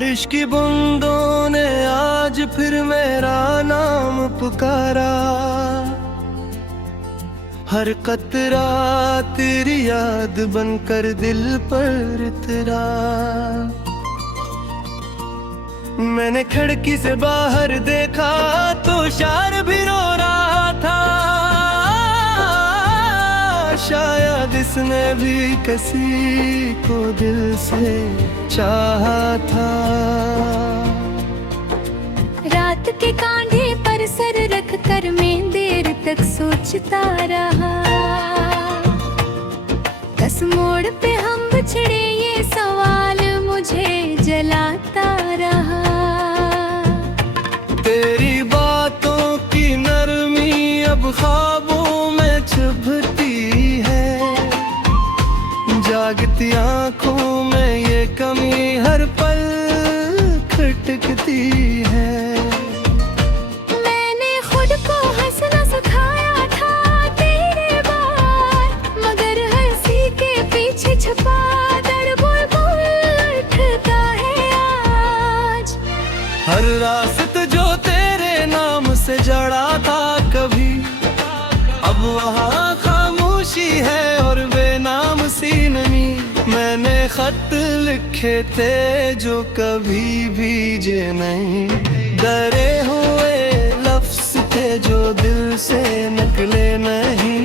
बारिश की बूंदों ने आज फिर मेरा नाम पुकारा। हर कतरा तेरी याद बनकर दिल पर उतरा। मैंने खिड़की से बाहर देखा तो शार भी रो रहा था। शायद इसने भी किसी को दिल से चाहा था। रात के कांधे पर सर रख कर मैं देर तक सोचता रहा। कस मोड़ पे हम बिछड़े ये सवाल मुझे जलाता रहा। तेरी बातों की नरमी अब ख्वाबों में चुभती है। जागती आंखों में ये कमी हर पल खटकती है। मैंने खुद को हंसना सिखाया था तेरे बार, मगर हंसी के पीछे छुपा दर्द बुलबुल उठता है आज। हर रास्त जो तेरे नाम से जड़ा था कभी, अब वहाँ खामोशी है और बेनाम सी नमी। मैंने खत लिखे थे जो कभी भीजे नहीं। डरे हुए लफ्ज थे जो दिल से निकले नहीं।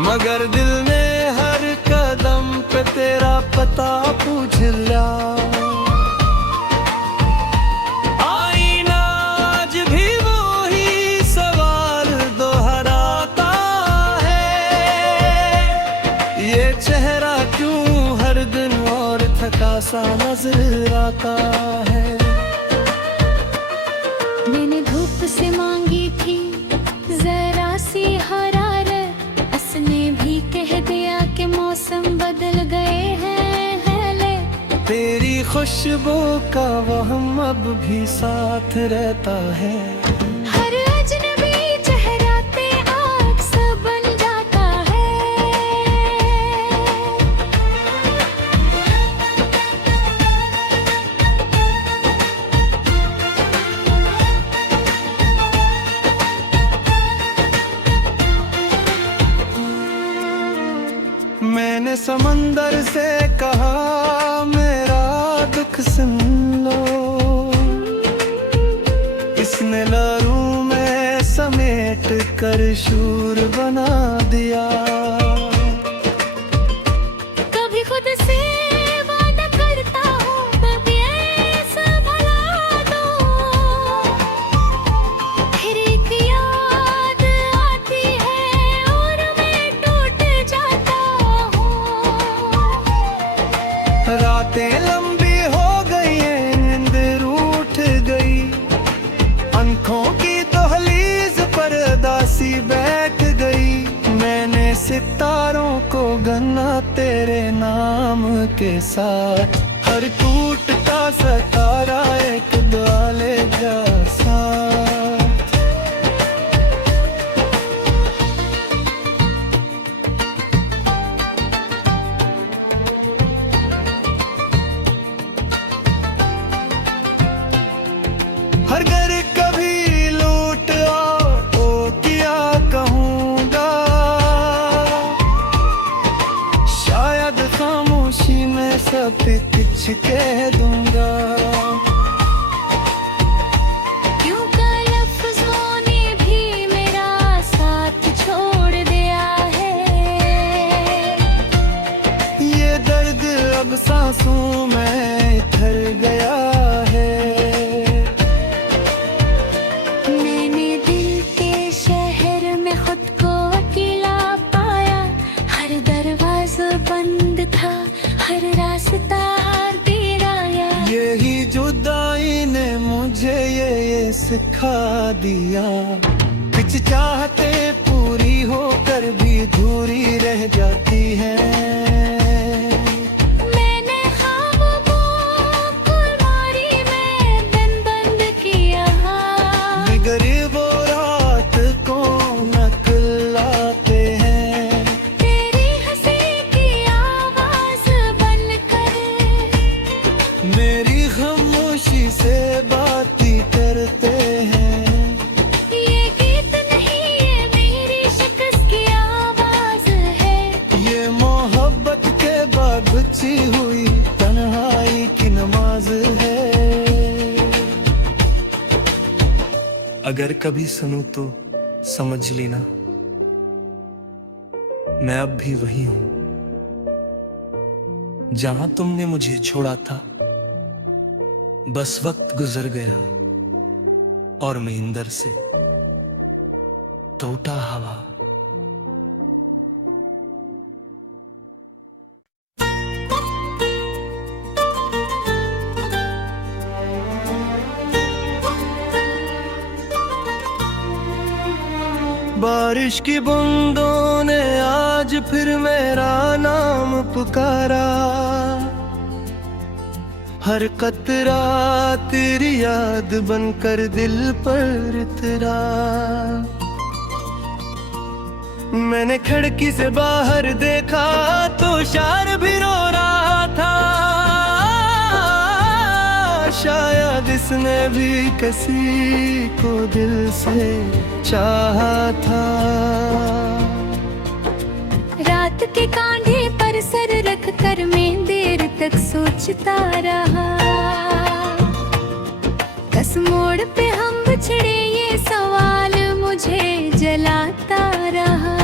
मगर दिल ने हर कदम पे तेरा पता पूछ लिया। आईना आज भी वही सवाल दोहराता है। ये चेहरा क्यों हर दिन और थका सा नजर आता है। मैंने धूप से मांगी थी जरा सी हरारत, उसने भी कह दिया कि मौसम बदल गए हैं ले। तेरी खुशबू का वहम अब भी साथ रहता है। हर अजनबी चेहरा पे आग सा बन जाता है। मैंने समंदर से कहा मेरा दुख सुन लो। इसने लहरों में समेट कर शूर बना दिया। कभी खुद से वादा करता हूँ कभी ऐसा भला दो। फिर एक याद आती है और मैं टूट जाता हूँ। रातें लंबी हो गई हैं, नींद रूठ गई। आंखों की दहलीज पर दासी बैठ गई। मैंने सितारों को गना तेरे नाम के साथ। हर टूटता सितारा एक दुआ ले जा साथ। हर घर कभी लूट आओ तो क्या कहूँगा। शायद खामोशी में सब कुछ कह दूंगा। क्यों का लफ्ज़ों ने भी मेरा साथ छोड़ दिया है। ये दर्द अब सांसों में ठहर गया है। बंद था हर रास्ता तेराया। यही जुदाई ने मुझे ये सिखा दिया। कुछ चाहते पूरी होकर भी अधूरी रह जाती है। मैंने ख्वाबों को अलमारी में बंद किया, बिगड़ी वो रात को नकल लाते हैं। तेरी हंसी की आवाज बनकर मेरी खामोशी से बातें करते हैं। ये गीत नहीं, ये मेरी शिकस्त की आवाज है। ये मोहब्बत के बाद बची हुई तन्हाई की नमाज है। अगर कभी सुनूं तो समझ लेना, मैं अब भी वही हूं जहां तुमने मुझे छोड़ा था। बस वक्त गुजर गया और मैं अंदर से टूटा हवा। बारिश की बूंदों ने आज फिर मेरा नाम पुकारा। हर कतरा तेरी याद बनकर दिल पर उतरा। मैंने खिड़की से बाहर देखा तो शार भी रो रहा था। शायद इसने भी किसी को दिल से चाहा था। रात के कांधे पर सर रख कर मैं देर तक सोचता रहा। कस मोड़ पे हम बिछड़े ये सवाल मुझे जलाता रहा।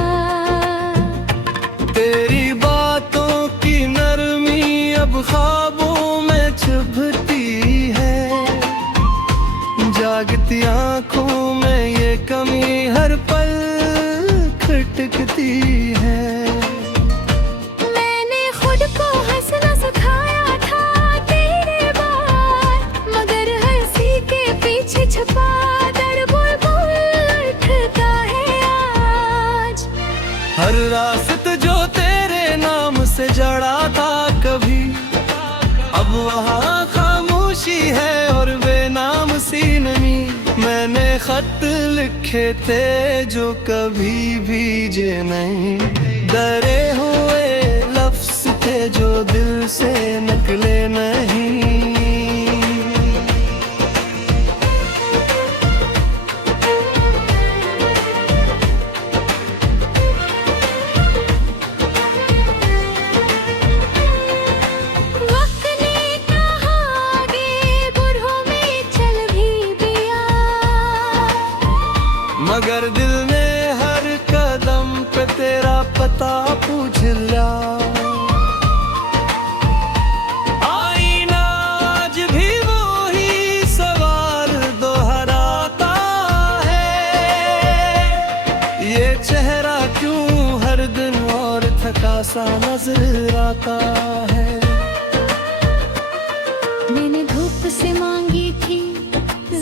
तेरी बातों की नरमी अब ख्वाबों में चुभती है। जागती आंखों में ये कमी हर पल खटकती है। मैंने खुद को हंसना सिखाया था तेरे बाद, मगर हंसी के पीछे छुपा दर बुलबुल उठता है आज। हर रास्त जो तेरे नाम से जड़ा था कभी, अब वहाँ खामोशी है और बेनाम सी नमी। मैंने खत लिखे थे जो कभी भीजे नहीं। डरे हुए लफ्ज थे जो दिल से निकले नहीं। वक्त ने कहा आगे बुरहों में चल भी दिया, मगर दिल ने हर कदम पे तेरा पता पूछ लिया। आईना आज भी वही सवाल दोहराता है। ये चेहरा क्यों हर दिन और थका सा नजर आता है। मैंने धूप से मांगी थी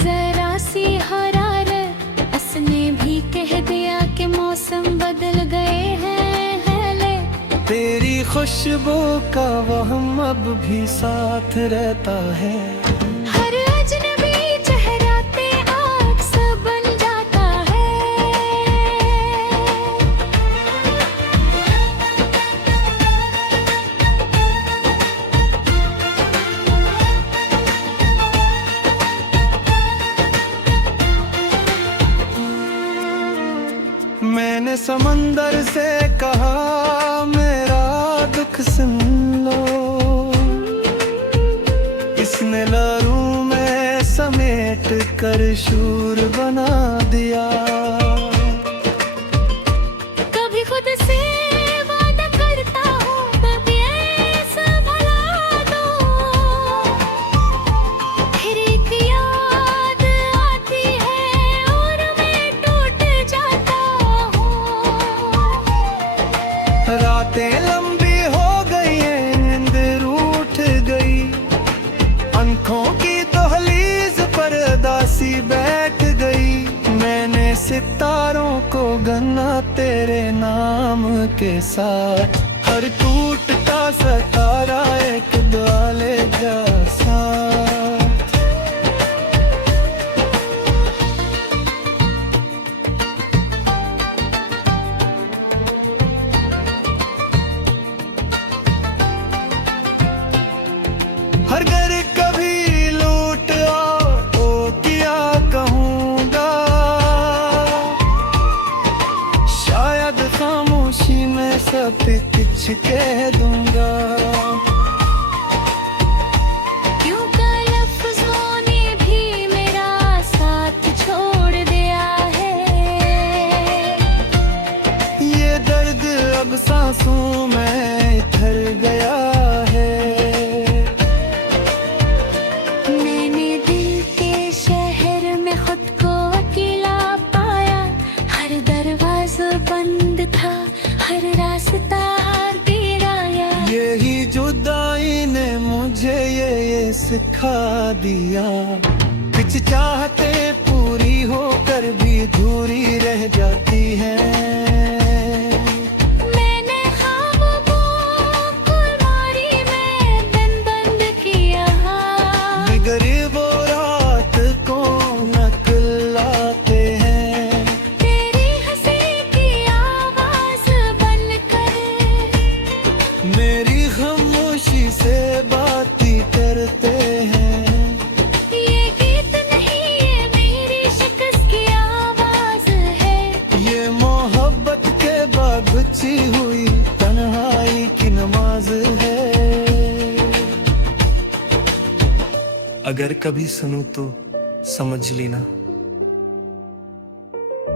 जरा सी हरारत, उसने भी कह दिया कि मौसम बदल गए हैं ले। तेरी खुशबू का वहम अब भी साथ रहता है। हर अजनबी चेहरा पे अक्स बन जाता है। मैंने समंदर से कहा मेरा दुख सुन लो। इसने लहरों में समेट कर शूर बना दिया। कभी खुद से वादा करता हूँ कभी ऐसा भुला दो, फिर एक याद आती है और मैं टूट जाता हूँ। रातें लंबी हो गई हैं, नींद रूठ गई। आंखों की दहलीज पर उदासी बैठ गई। मैंने सितारों को गन्ना तेरे नाम के साथ। हर टूटता सितारा एक दुआ ले जा साथ। हर घर कभी लूट आओ तो क्या कहूँगा, शायद खामोशी में सब कुछ कह दूंगा। क्यों का लफ्ज़ों ने भी मेरा साथ छोड़ दिया है। ये दर्द अब सांसों में ठहर गया है। मैंने दिल के शहर में खुद को अकेला पाया। हर दरवाजा बंद था, हर रास्ता गिराया। यही जुदाई ने मुझे ये सिखा दिया। कुछ चाहते पूरी होकर भी अधूरी रह जाती है। मैंने ख्वाबों को अलमारी में बंद किया। बिगड़ी वो रात को नकल आते हैं। तेरी हंसी की आवाज बनकर मेरी खामोशी से बातें करते हैं। ये गीत नहीं, ये मेरी शिकस्त की आवाज है। ये मोहब्बत के बाद बची हुई तन्हाई की नमाज है। अगर कभी सुनूं तो समझ लेना,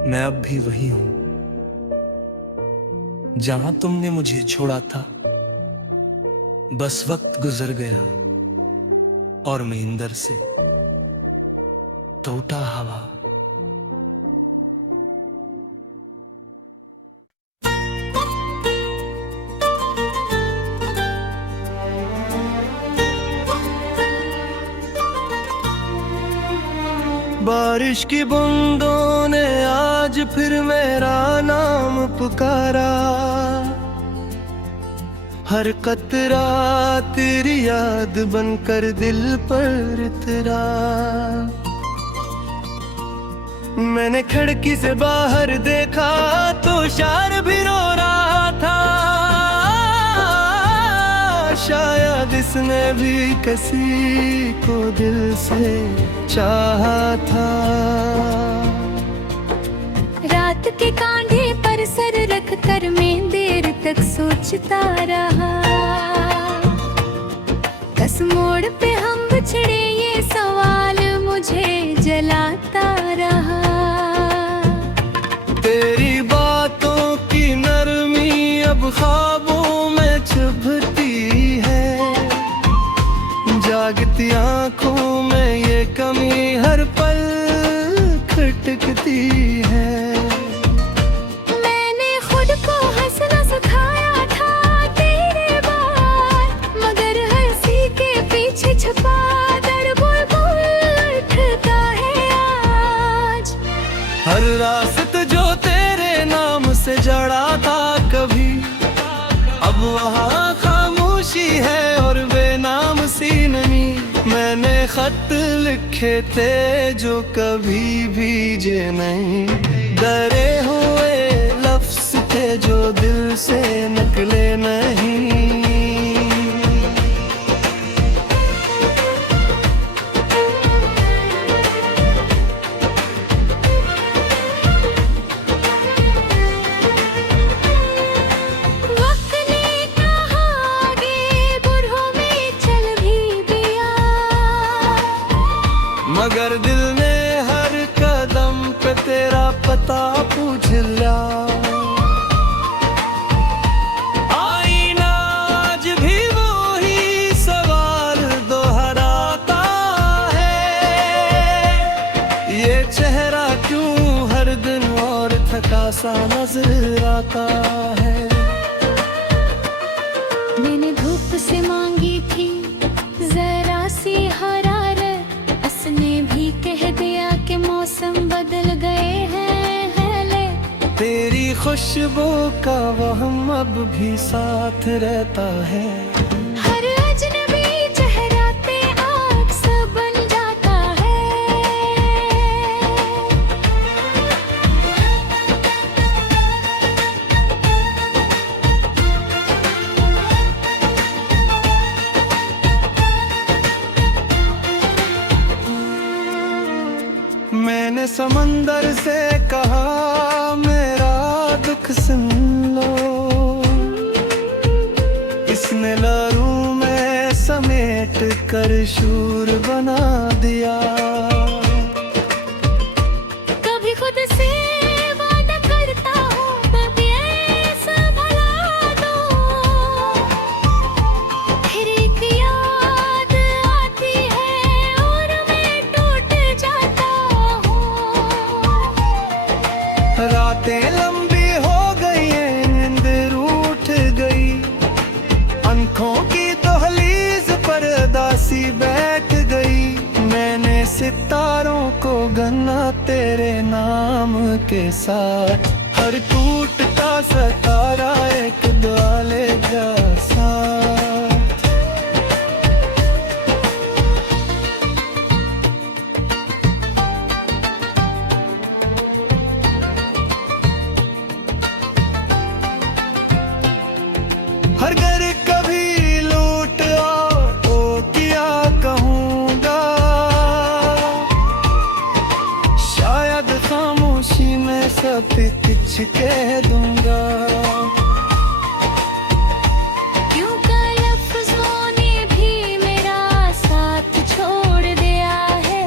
मैं अब भी वही हूं जहां तुमने मुझे छोड़ा था। बस वक्त गुजर गया और मैं अंदर से टूटा हवा। बारिश की बूंदों ने आज फिर मेरा नाम पुकारा। हर कतरा तेरी याद बनकर दिल पर उतरा। मैंने खिड़की से बाहर देखा तो शार भी रो रहा था। शायद इसने भी किसी को दिल से चाहा था। रात के कांधे पर सर रख कर मैं देर तक सोचता रहा। कस मोड़ पे हम बिछड़े ये सवाल मुझे जलाता रहा। तेरी बातों की नरमी अब ख्वाबों में चुभती है। जागती आंखों में ये कमी हर पल खटकती है। मैंने खुद को हंसना सिखाया था तेरे बाद, मगर हंसी के पीछे छुपा दर्द बुलबुल उठता है आज। हर रास्ता जो तेरे नाम से जड़ा था कभी, अब वहाँ खामोशी है और बेनाम सी नमी। मैंने खत लिखे थे जो कभी भीजे नहीं। डरे हुए लफ्ज थे जो दिल से निकले नहीं। वक्त ने कहा आगे बुढ़ों में चल भी दिया, मगर दिल ने हर कदम पे तेरा पता पूछ लिया। आईना आज भी वही सवाल दोहराता है। ये चेहरा क्यों हर दिन और थका सा नजर आता है। मैंने धूप से मांगी थी जरा सी हरारत, उसने भी कह दिया कि मौसम बदल गए हैं ले। तेरी खुशबू का वहम अब भी साथ रहता है। हर अजनबी चेहरा पे आग सा बन जाता है। मैंने समंदर से कहा मेरा दुख सुन लो, इसने लहरों में समेट कर शूर बना दिया। कभी खुद से वादा करता हूँ कभी ऐसा भुला दो, फिर एक याद आती है और मैं टूट जाता हूँ। रातें लंबी हो गई हैं, नींद रूठ गई, आंखों की दहलीज पर दासी बैठ गई। मैंने सितारों को गना तेरे नाम के साथ, हर टूटता सितारा एक दुआ लेगा साथ। हर घर कभी लूट आओ तो क्या कहूँगा, शायद खामोशी में सब कुछ कह दूंगा। क्यों का लफ्ज़ों ने भी मेरा साथ छोड़ दिया है।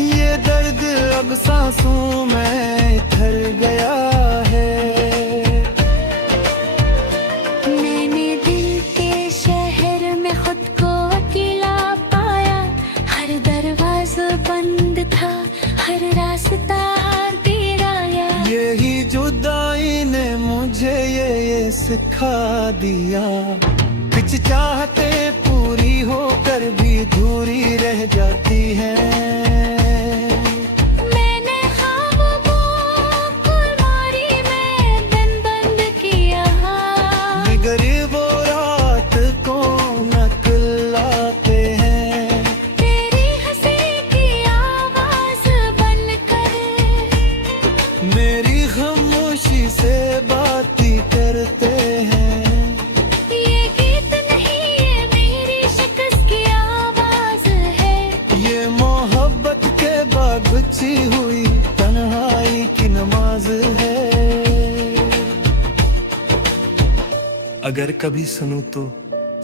ये दर्द अब सांसों में ठहर गया है। मैंने दिल के शहर में खुद को अकेला पाया, हर दरवाजा बंद था, हर रास्ता गिराया। यही जुदाई ने मुझे ये सिखा दिया, कुछ चाहते पूरी होकर भी अधूरी रह जाती है। मैंने ख्वाबों को अलमारी में बंद किया, गरीबों रात को नकल लाते हैं। तेरी हंसी की आवाज बनकर मेरी खामोशी से बातें करते हैं। ये गीत नहीं ये मेरी शिकस्त की आवाज है। ये मोहब्बत के बाद बची हुई तन्हाई की नमाज है। अगर कभी सुनूं तो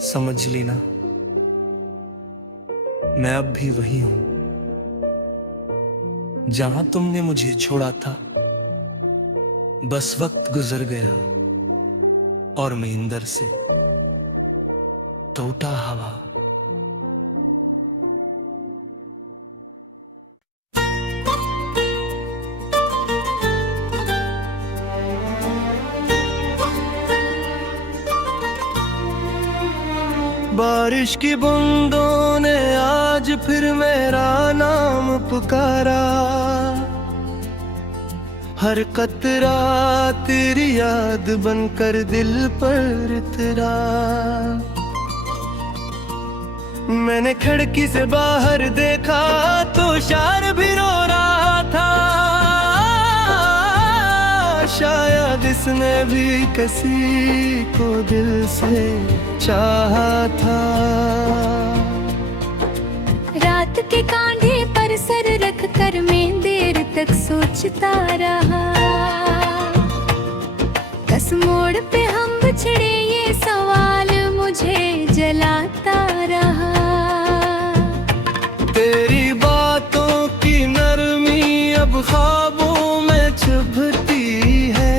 समझ लेना, मैं अब भी वही हूं जहां तुमने मुझे छोड़ा था। बस वक्त गुजर गया और मैं अंदर से टूटा हवा। बारिश की बूंदों ने आज फिर मेरा नाम पुकारा, हर कतरा तेरी याद बनकर दिल पर उतरा। मैंने खिड़की से बाहर देखा तो शार भी रो रहा था, शायद इसने भी किसी को दिल से चाहा था। रात के कांधे पर सर रख कर मैं देर तक सोचता रहा, कस मोड़ पे हम बिछड़े ये सवाल मुझे जलाता रहा। तेरी बातों की नरमी अब ख्वाबों में चुभती है,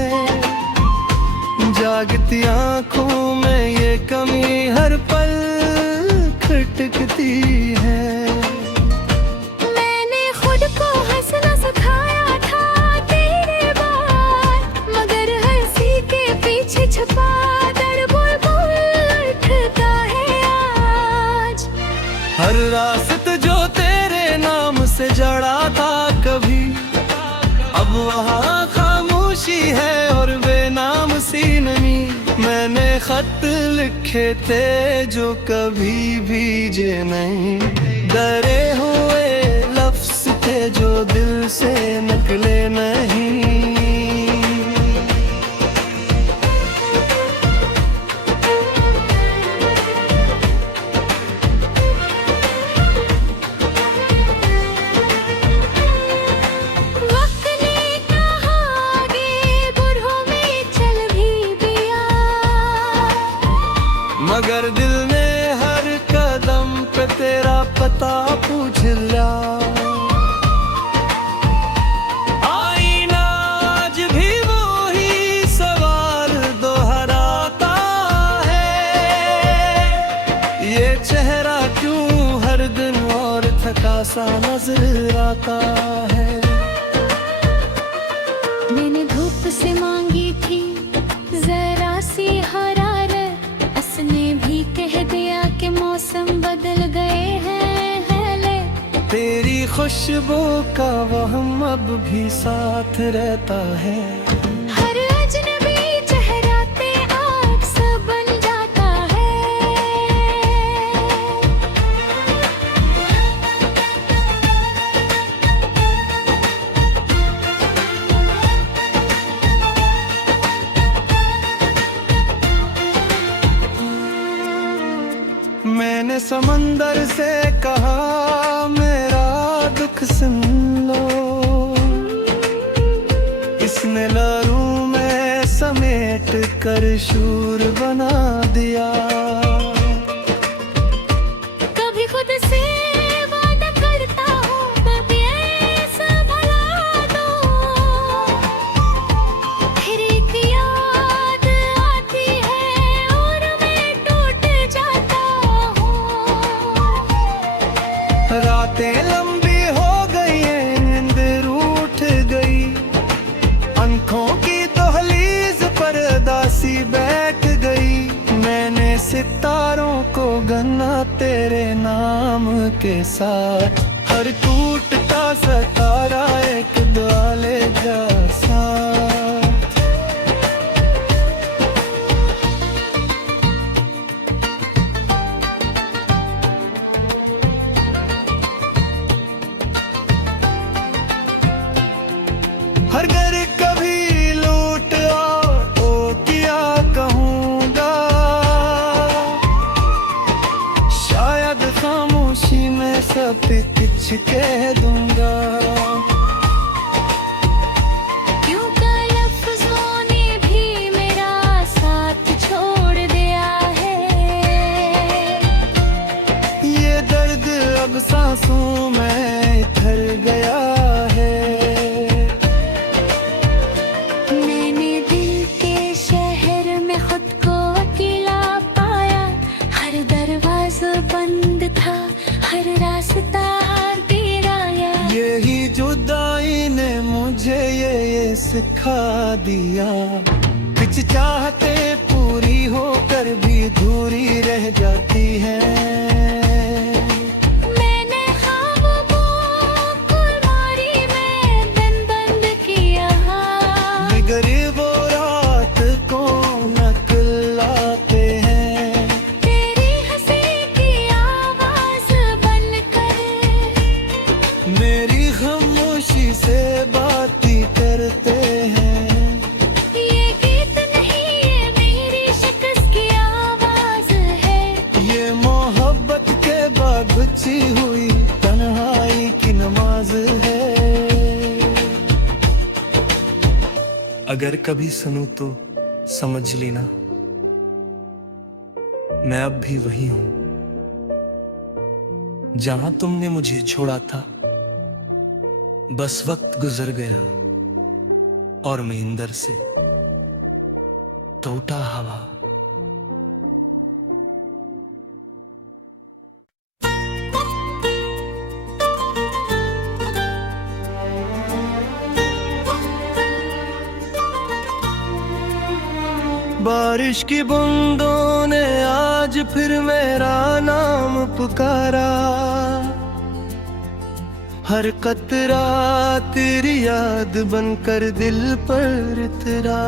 जागती आंखों में ये कमी हर पल खटकती है। मैंने खुद को हंसना सिखाया था तेरे बाद, मगर हंसी के पीछे छुपा दर्द बुलबुल उठता है आज। हर रास्ता जो तेरे नाम से जड़ा था कभी, अब वहाँ खामोशी है और बेनाम सी नमी। मैंने खत लिखे थे जो कभी भीजे नहीं, डरे हुए लफ्ज थे जो दिल से निकले नहीं। वक्त ने कहा आगे बुरहों में चल भी दिया, मगर दिल ने हर कदम पे तेरा पता पूछ लिया। आईना आज भी वही सवाल दोहराता है, ये चेहरा क्यों हर दिन और थका सा नजर आता है। मैंने धूप से मांगी थी जरा सी हरारत, उसने भी कह दिया कि मौसम बदल गए हैं ले। तेरी खुशबू का वहम अब भी साथ रहता है। हर अजनबी चेहरा पे आग सा बन जाता है। मैंने समंदर से कहा मेरा दुख सुन लो, इसने लहरों में समेट कर शूर बना दिया। कभी खुद से वादा करता हूँ, कभी ऐसा भला दो, फिर एक याद आती है और मैं टूट जाता हूँ। रातें लंबी हो गई हैं, नींद रूठ गई, आंखों की दहलीज पर दासी बैठ गई। मैंने सितारों को गना तेरे नाम के साथ, हर टूटता सितारा एक दुआ ले जा साथ। हर घर कभी लूट आओ तो क्या कहूँगा, शायद खामोशी में सब कुछ कह दूंगा। क्यों का लफ्ज़ों ने भी मेरा साथ छोड़ दिया है। ये दर्द अब सांसों में ठहर गया है। मैंने दिल के शहर में खुद को अकेला पाया, हर दरवाजा बंद था, हर रास्ता हार गिराया। यही जुदाई ने मुझे ये सिखा दिया, कुछ चाहते पूरी होकर भी दूरी रह जाती है। मैंने ख्वाबों को अलमारी में दिन बंद किया, गरीब रात को नकल लाते हैं। तेरी हंसी की आवाज बनकर मेरी खामोशी से बातें करते हैं। ये गीत नहीं, ये मेरी शिकस्त की आवाज है। ये मोहब्बत के बाद बची हुई तन्हाई की नमाज है। अगर कभी सुनूं तो समझ लेना, मैं अब भी वही हूं जहां तुमने मुझे छोड़ा था। बस वक्त गुजर गया और मैं अंदर से टूटा हवा। बारिश की बूंदों ने आज फिर मेरा नाम पुकारा, हर कतरा तेरी याद बनकर दिल पर इतरा।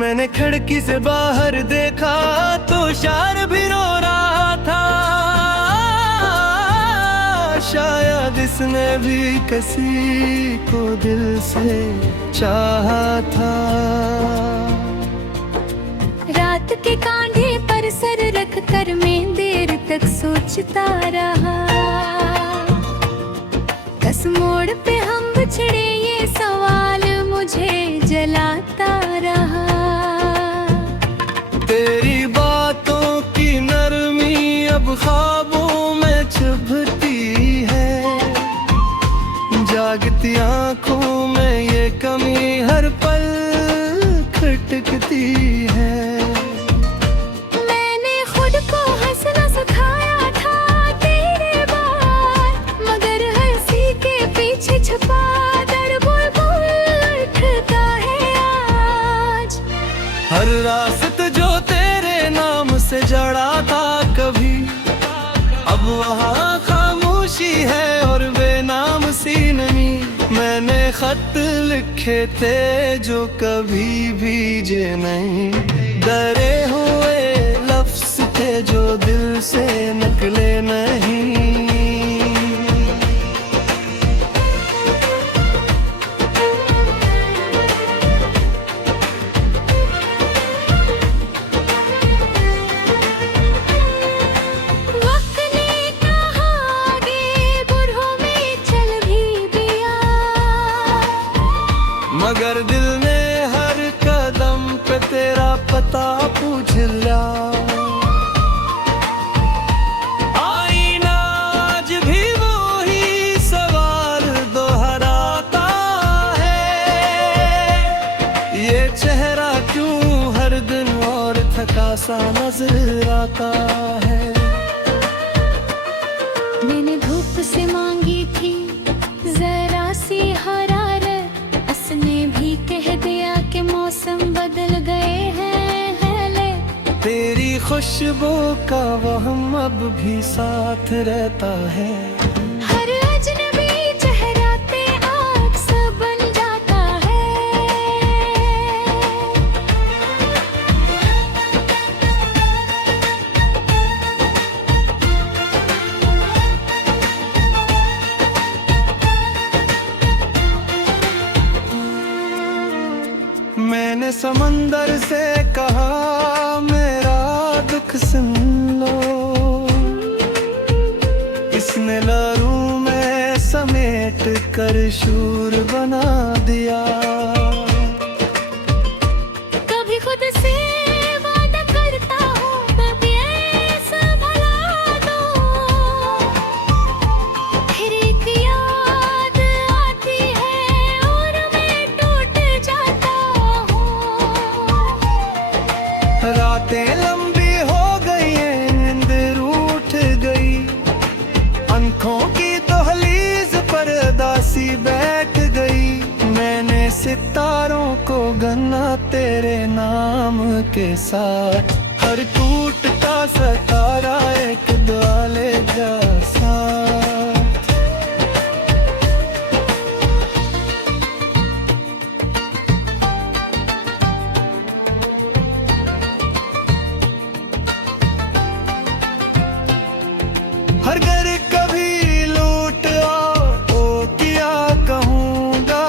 मैंने खिड़की से बाहर देखा तो शार भी रो रहा था, शायद इसने भी किसी को दिल से चाहा था। रात के कांधे पर सर रख कर मैं देर तक सोचता रहा, कस मोड़ पे हम बिछड़े ये सवाल मुझे जलाता रहा। तेरी बातों की नरमी अब ख्वाबों में चुभती है, जागती आंखों में ये कमी हर पल खटकती है। मैंने खुद को हंसना सिखाया था तेरे बाद, मगर हंसी के पीछे छुपा दर्द बुलबुल उठता है आज। हर रास्त जो तेरे नाम से जड़ा था कभी, अब वहाँ खामोशी है और बेनाम सी नमी। मैंने खत लिखे थे जो कभी भीजे नहीं, डरे हुए लफ्ज थे जो दिल से निकले नहीं। मगर दिल ने हर कदम पे तेरा पता पूछ लिया। आईना आज भी वो ही सवाल दोहराता है, ये चेहरा क्यों हर दिन और थका सा नजर आता है। मैंने धूप से मांगी थी जरा सी हरारत, उसने भी कह दिया कि मौसम बदल गए हैं ले। तेरी खुशबू का वहम अब भी साथ रहता है, हर अजनबी चेहरा पे अक्स बन जाता है। मैंने समंदर से कहा मेरा दुख सुन लो, इसने लहरों में समेट कर शूर बना दिया। कभी खुद से वादा करता हूँ कभी ऐसा भला दो, फिर एक याद आती है और मैं टूट जाता हूँ। रातें लंबी हो गई हैं, नींद रूठ गई, आंखों की दहलीज पर दासी बैठ गई। मैंने सितारों को गना तेरे नाम के साथ, हर टूटता सितारा एक दुआ ले जा साथ। हर घर कभी लूट आओ तो क्या कहूँगा,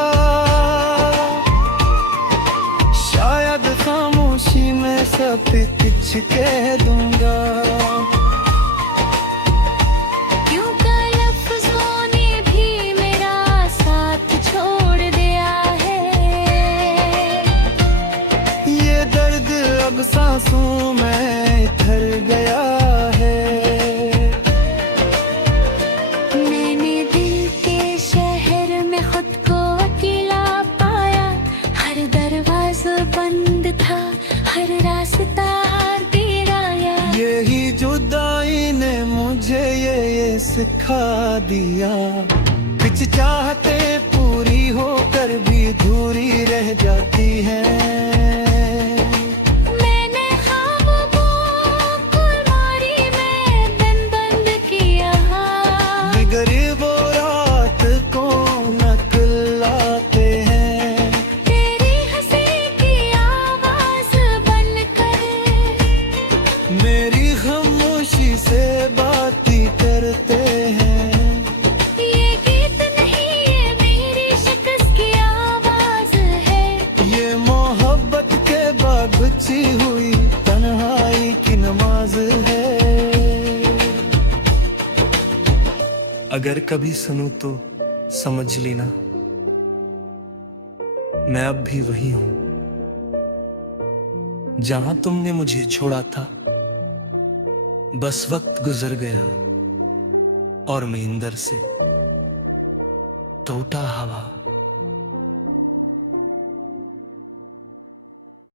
शायद खामोशी में सब कुछ कह दूंगा। क्यों का लफ्ज़ों ने भी मेरा साथ छोड़ दिया है, ये दर्द अब सांसों में ठहर गया है। मैंने दिल के शहर में खुद को अकेला पाया, हर दरवाजा बंद था, हर रास्ता तेराया। यही जुदाई ने मुझे ये सिखा दिया, कुछ चाहते पूरी होकर भी अधूरी रह जाती है। मैंने ख्वाबों को अलमारी में बंद किया, करते हैं। ये गीत नहीं, ये मेरी शिकस्त की आवाज है। ये मोहब्बत के बाद बची हुई तन्हाई की नमाज है। अगर कभी सुनूं तो समझ लेना, मैं अब भी वही हूं जहां तुमने मुझे छोड़ा था। बस वक्त गुजर गया और मैं अंदर से टूटा हवा